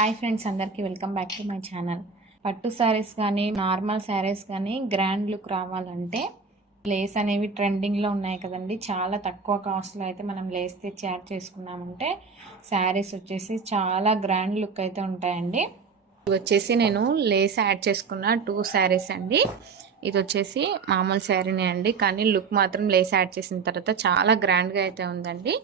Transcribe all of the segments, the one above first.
Hi friends అందరికీ welcome back to my channel. పట్టు శారీస్ కానీ నార్మల్ శారీస్ కానీ గ్రాండ్ లుక్ రావాలంటే లేస్ అనేవి ట్రెండింగ్లో ఉన్నాయి కదండి. చాలా తక్కువ కాస్ట్లో అయితే మనం లేస్ తెచ్చి యాడ్ చేసుకున్నామంటే శారీస్ వచ్చేసి చాలా గ్రాండ్ లుక్ అయితే ఉంటాయండి. ఇవి వచ్చేసి నేను లేస్ యాడ్ చేసుకున్న టూ శారీస్ అండి. ఇది వచ్చేసి మామూలు శారీనే అండి. కానీ లుక్ మాత్రం లేస్ యాడ్ చేసిన తర్వాత చాలా గ్రాండ్గా అయితే ఉందండి.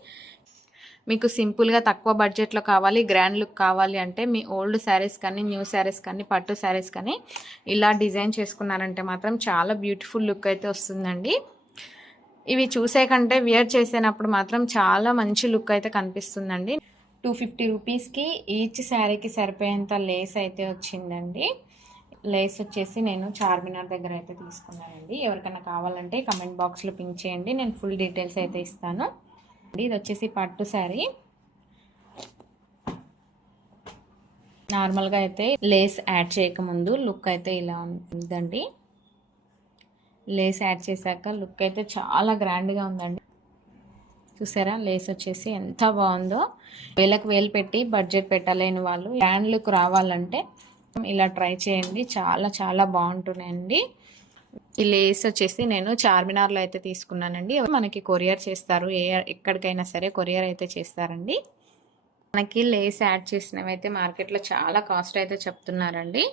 మీకు సింపుల్గా తక్కువ బడ్జెట్లో కావాలి గ్రాండ్ లుక్ కావాలి అంటే మీ ఓల్డ్ శారీస్ కానీ న్యూ శారీస్ కానీ పట్టు శారీస్ కానీ ఇలా డిజైన్ చేసుకున్నారంటే మాత్రం చాలా బ్యూటిఫుల్ లుక్ అయితే వస్తుందండి. ఇవి చూసే కంటే వియర్ చేసినప్పుడు మాత్రం చాలా మంచి లుక్ అయితే కనిపిస్తుందండి. టూ ఫిఫ్టీ రూపీస్కి ఈచ్ శారీకి సరిపోయేంత లేస్ అయితే వచ్చిందండి. లేస్ వచ్చేసి నేను చార్మినార్ దగ్గర అయితే తీసుకున్నానండి. ఎవరికైనా కావాలంటే కమెంట్ బాక్స్లో పింక్ చేయండి. నేను ఫుల్ డీటెయిల్స్ అయితే ఇస్తాను. ఇది వచ్చేసి పట్టు శారీ. నార్మల్గా అయితే లేస్ యాడ్ చేయకముందు లుక్ అయితే ఇలా ఉందండి. లేస్ యాడ్ చేశాక లుక్ అయితే చాలా గ్రాండ్గా ఉందండి. చూసారా? లేస్ వచ్చేసి ఎంత బాగుందో. వేలకు వేలు పెట్టి బడ్జెట్ పెట్టలేని వాళ్ళు గ్రాండ్ లుక్ రావాలంటే ఇలా ట్రై చేయండి. చాలా చాలా బాగుంటున్నాయండి. ఈ లేస్ వచ్చేసి నేను చార్మినార్లో అయితే తీసుకున్నానండి. మనకి కొరియర్ చేస్తారు. ఏ ఎక్కడికైనా సరే కొరియర్ అయితే చేస్తారండి. మనకి లేస్ యాడ్ చేసినవి అయితే మార్కెట్లో చాలా కాస్ట్ అయితే చెప్తున్నారండి.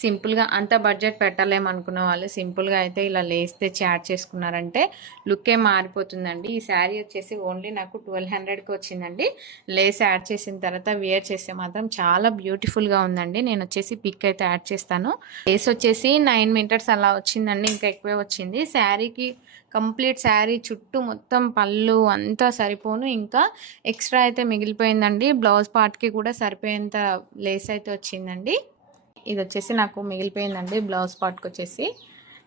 సింపుల్గా అంత బడ్జెట్ పెట్టలేము అనుకున్న వాళ్ళు సింపుల్గా అయితే ఇలా లేస్తే చాట్ యాడ్ చేసుకున్నారంటే లుక్కే మారిపోతుందండి. ఈ శారీ వచ్చేసి ఓన్లీ నాకు ట్వెల్వ్ హండ్రెడ్కి వచ్చిందండి. లేస్ యాడ్ చేసిన తర్వాత వేర్ చేస్తే మాత్రం చాలా బ్యూటిఫుల్గా ఉందండి. నేను వచ్చేసి పిక్ అయితే యాడ్ చేస్తాను. లేస్ వచ్చేసి నైన్ మీటర్స్ అలా వచ్చిందండి ఇంకా ఎక్కువే వచ్చింది. శారీకి కంప్లీట్ శారీ చుట్టూ మొత్తం పళ్ళు అంతా సరిపోను. ఇంకా ఎక్స్ట్రా అయితే మిగిలిపోయిందండి. బ్లౌజ్ పార్ట్కి కూడా సరిపోయేంత లేస్ అయితే వచ్చిందండి. ఇది వచ్చేసి నాకు మిగిలిపోయిందండి బ్లౌజ్ పార్ట్కి వచ్చేసి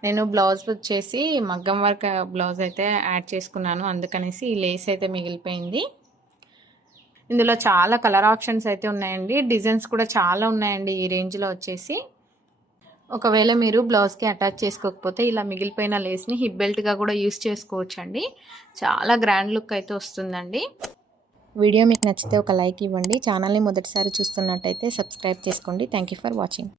నేను బ్లౌజ్ వచ్చేసి మగ్గం వర్క్ బ్లౌజ్ అయితే యాడ్ చేసుకున్నాను. అందుకనేసి ఈ లేస్ అయితే మిగిలిపోయింది. ఇందులో చాలా కలర్ ఆప్షన్స్ అయితే ఉన్నాయండి. డిజైన్స్ కూడా చాలా ఉన్నాయండి ఈ రేంజ్లో వచ్చేసి. ఒకవేళ మీరు బ్లౌజ్కి అటాచ్ చేసుకోకపోతే ఇలా మిగిలిపోయిన లేస్ని హిప్ బెల్ట్గా కూడా యూస్ చేసుకోవచ్చండి. చాలా గ్రాండ్ లుక్ అయితే వస్తుందండి. వీడియో మీకు నచ్చితే ఒక లైక్ ఇవ్వండి. ఛానల్ని మొదటిసారి చూస్తున్నట్టయితే సబ్స్క్రైబ్ చేసుకోండి. Thank for watching